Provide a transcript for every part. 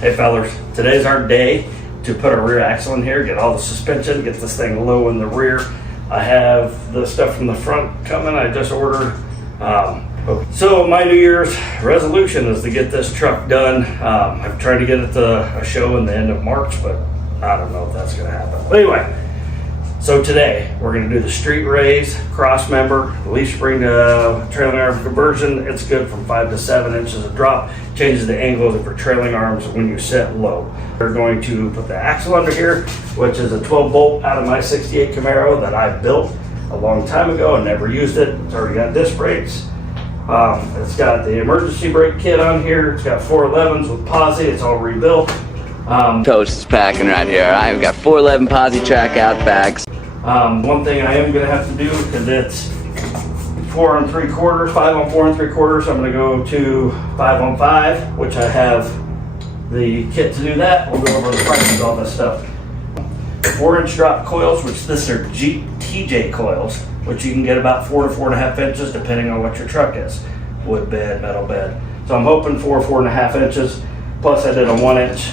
Hey fellas, today's our day to put a rear axle in here, get all the suspension, get this thing low in the rear. I have the stuff from the front coming, I just ordered. So my New Year's resolution is to get this truck done. I've tried to get it to a show in the end of March, but I don't know if that's gonna happen. But anyway, so today we're gonna do the street raise, Crossmember, leaf spring to trailing arm conversion. It's good from 5 to 7 inches of drop. Changes the angle of your trailing arms when you set low. We're going to put the axle under here, which is a 12 bolt out of my 68 Camaro that I built a long time ago and never used it. It's already got disc brakes. It's got the emergency brake kit on here. It's got 411s with posi. It's all rebuilt. Toast is packing right here. I've got 411 posi track out backs. One thing I am going to have to do, because it's 4 on 3/4, 5 on 4 3/4, I'm going to go to 5 on 5, which I have the kit to do that. We'll go over the prices, all this stuff. 4-inch drop coils, which this are TJ coils, which you can get about 4 to 4.5 inches depending on what your truck is. Wood bed, metal bed. So I'm hoping 4.5 inches. Plus I did a 1-inch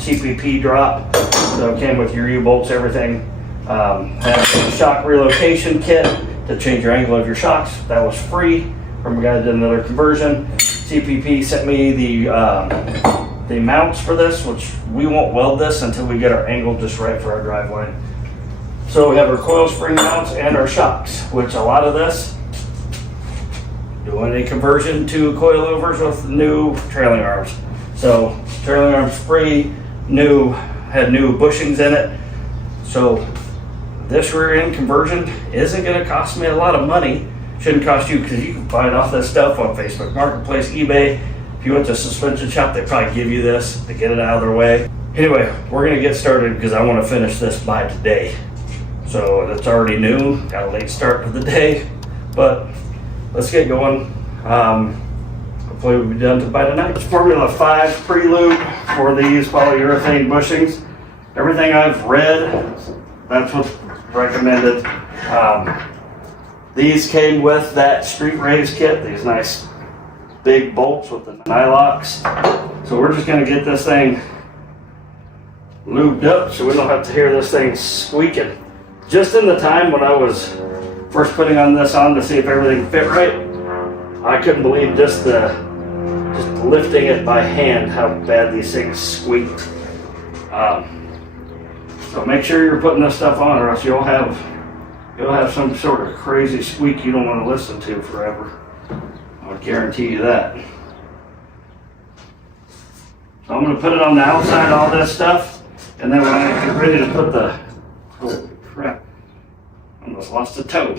CPP drop. So it came with your U-bolts, everything. Had a shock relocation kit to change your angle of your shocks. That was free from a guy that did another conversion. CPP sent me the mounts for this, which we won't weld this until we get our angle just right for our driveway. So we have our coil spring mounts and our shocks, which a lot of this, doing a conversion to coilovers with new trailing arms. So trailing arms free, new, had new bushings in it. So this rear end conversion isn't going to cost me a lot of money. Shouldn't cost you, because you can find all this stuff on Facebook Marketplace, eBay. If you went to a suspension shop, they probably give you this to get it out of their way. Anyway, we're going to get started because I want to finish this by today. So it's already noon, got a late start to the day, but let's get going. Hopefully we'll be done by tonight. It's Formula 5 prelude for these polyurethane bushings. Everything I've read, that's what's recommended. These came with that street raise kit, these nice big bolts with the nylocks. So we're just gonna get this thing lubed up so we don't have to hear this thing squeaking. Just in the time when I was first putting on this on to see if everything fit right, I couldn't believe just lifting it by hand how bad these things squeaked. So make sure you're putting this stuff on, or else you'll have some sort of crazy squeak you don't want to listen to forever. I'll guarantee you that. So I'm going to put it on the outside, all this stuff, and then when I get ready to put the, holy crap, I almost lost a toe.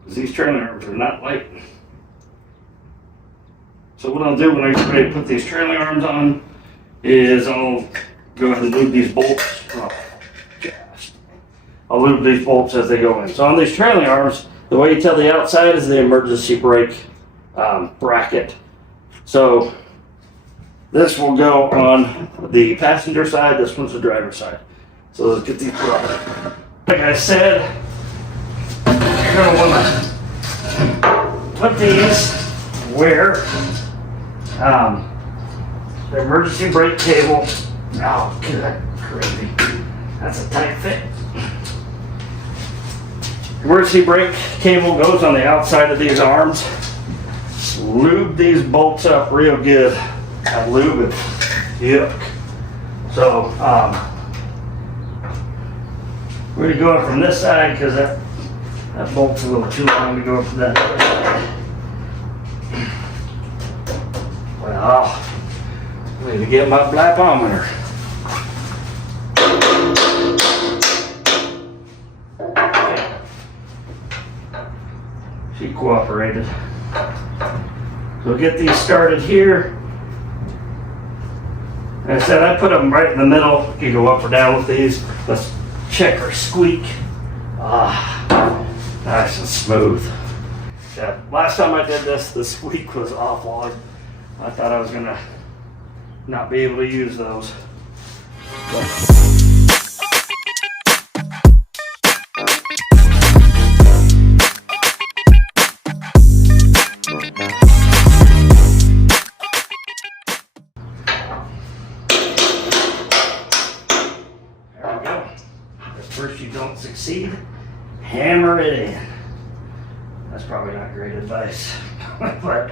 Because these trailing arms are not light. So what I'll do when I get ready to put these trailing arms on is I'll go ahead and lube these bolts. Oh, gosh. I'll lube these bolts as they go in. So on these trailing arms, the way you tell the outside is the emergency brake bracket. So this will go on the passenger side, this one's the driver's side. So let's get these put on. Like I said, you're going to want to put these where the emergency brake cable, oh good, crazy, that's a tight fit. Emergency brake cable goes on the outside of these arms. Lube these bolts up real good. I lube it, yuck. So we're gonna go up from this side because that bolt's a little too long to go up from that other side. Well, I need to get my blapometer. She cooperated. So we'll get these started here. Like I said, I put them right in the middle. You can go up or down with these. Let's check our squeak. Nice and smooth. Yeah, last time I did this, the squeak was awful. I thought I was gonna not be able to use those. But hammer it in. That's probably not great advice. But,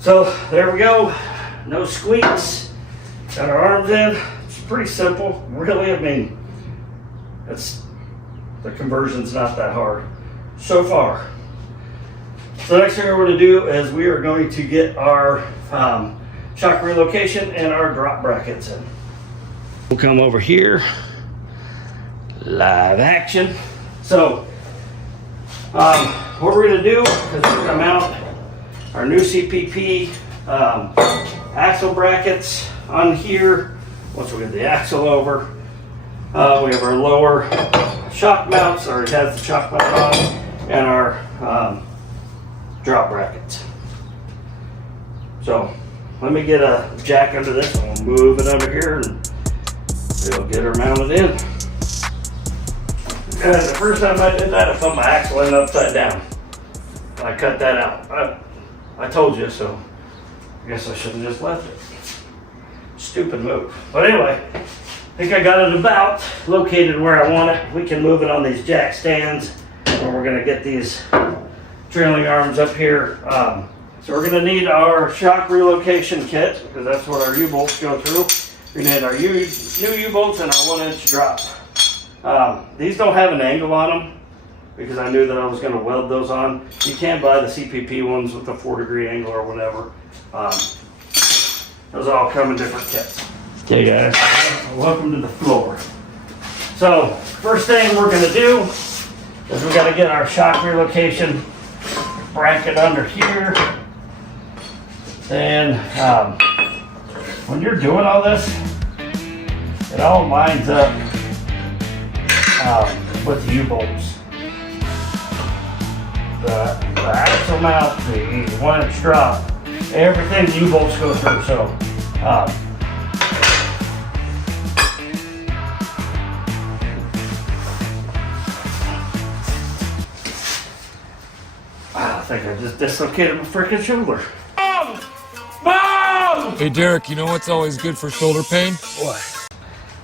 so there we go. No squeaks. Got our arms in. It's pretty simple. Really, I mean, the conversion's not that hard so far. So the next thing we're going to do is we are going to get our shock relocation and our drop brackets in. We'll come over here. Live action. So what we're going to do is we're going to mount our new CPP axle brackets on here. Once we get the axle over, we have our lower shock mounts, or it has the shock mount on, and our drop brackets. So let me get a jack under this and we'll move it under here and we'll get her mounted in. And the first time I did that, I put my axle in upside down. I cut that out. I told you, so I guess I should have just left it. Stupid move. But anyway, I think I got it about located where I want it. We can move it on these jack stands, where we're gonna get these trailing arms up here. So we're gonna need our shock relocation kit, because that's what our U-bolts go through. We need our new U-bolts and our 1-inch drop. These don't have an angle on them, because I knew that I was going to weld those on. You can buy the CPP ones with a 4-degree angle or whatever. Those all come in different kits. Okay guys, welcome to the floor. So first thing we're going to do is we got to get our shock relocation bracket under here. And when you're doing all this, it all lines up with the U-bolts. The axle mount, the 1-inch drop, everything the U-bolts go through. So I think I just dislocated my freaking shoulder. Mom! Hey Derek, you know what's always good for shoulder pain? What?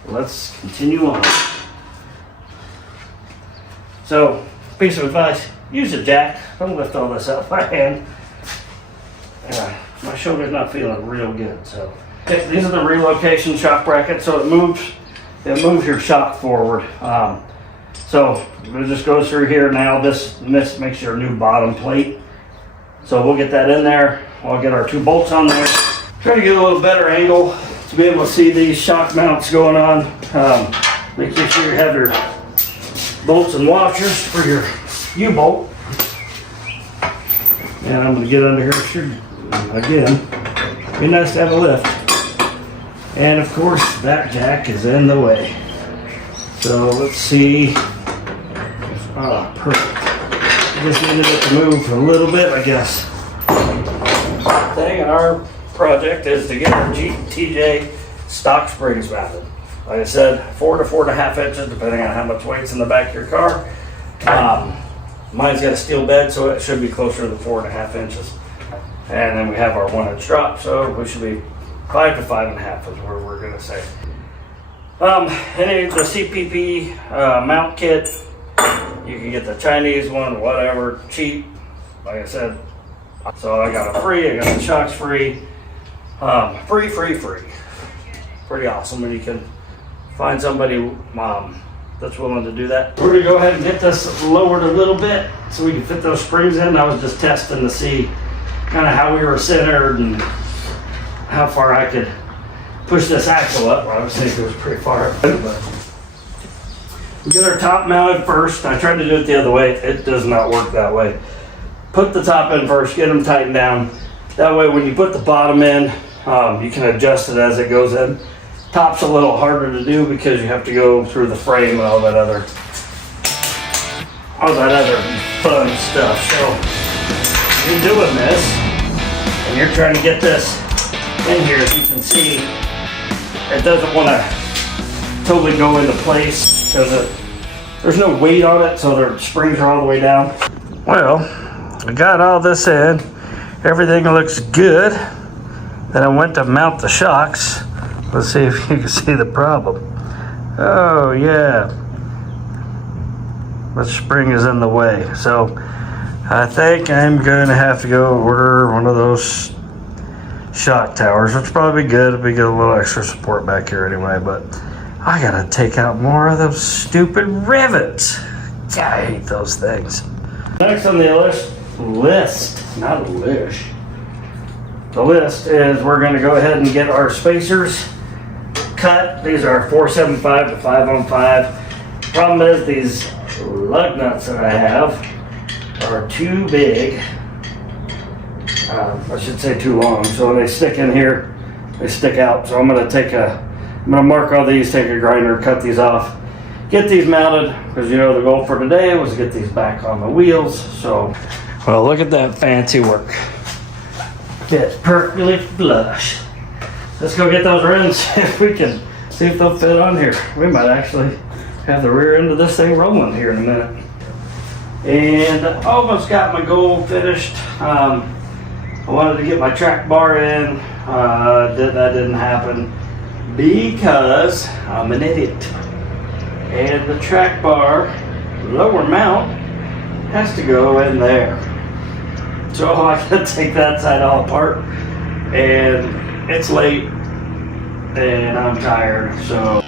Let's continue on. So, piece of advice, use a jack. Don't lift all this up by hand. My shoulder's not feeling real good, so. These are the relocation shock brackets, so it moves your shock forward. So it just goes through here now. This makes your new bottom plate. So we'll get that in there. I'll get our 2 bolts on there. Try to get a little better angle to be able to see these shock mounts going on. Make sure you have your bolts and washers for your U-bolt. And I'm going to get under here again. Be nice to have a lift. And of course that jack is in the way. So let's see. Oh, perfect. Just needed it to move a little bit, I guess. Thing in our project is to get our TJ stock springs mounted. Like I said, 4 to 4.5 inches, depending on how much weight's in the back of your car. Mine's got a steel bed, so it should be closer to the 4.5 inches. And then we have our 1-inch drop, so we should be 5 to 5.5 is where we're gonna say. Any of the CPP mount kit, you can get the Chinese one, whatever, cheap. Like I said, so I got it free. I got the shocks free. Free. Pretty awesome, and you can find somebody that's willing to do that. We're gonna go ahead and get this lowered a little bit so we can fit those springs in. I was just testing to see kind of how we were centered and how far I could push this axle up. Well, I was thinking it was pretty far up, but we get our top mounted first. I tried to do it the other way. It does not work that way. Put the top in first, get them tightened down. That way when you put the bottom in, you can adjust it as it goes in. Top's a little harder to do because you have to go through the frame and all that other fun stuff. So if you're doing this and you're trying to get this in here, as you can see, it doesn't want to totally go into place because there's no weight on it, so the springs are all the way down. Well, I got all this in. Everything looks good. Then I went to mount the shocks. Let's see if you can see the problem. Oh yeah. the spring is in the way. So I think I'm going to have to go order one of those shock towers, which will probably be good if we get a little extra support back here anyway. But I gotta take out more of those stupid rivets. God, I hate those things. Next on the list, not a list. The list is we're going to go ahead and get our spacers cut. These are 475 to 5 on 5. Problem is these lug nuts that I have are too big. I should say too long. So when they stick in here, they stick out. So I'm going to mark all these, take a grinder, cut these off, get these mounted, because you know the goal for today was to get these back on the wheels. So, well, look at that fancy work. Fit perfectly flush. Let's go get those rims if we can see if they'll fit on here. We might actually have the rear end of this thing rolling here in a minute. And I almost got my goal finished. I wanted to get my track bar in. That didn't happen because I'm an idiot. And the track bar lower mount has to go in there. So I gotta take that side all apart, and it's late and I'm tired, so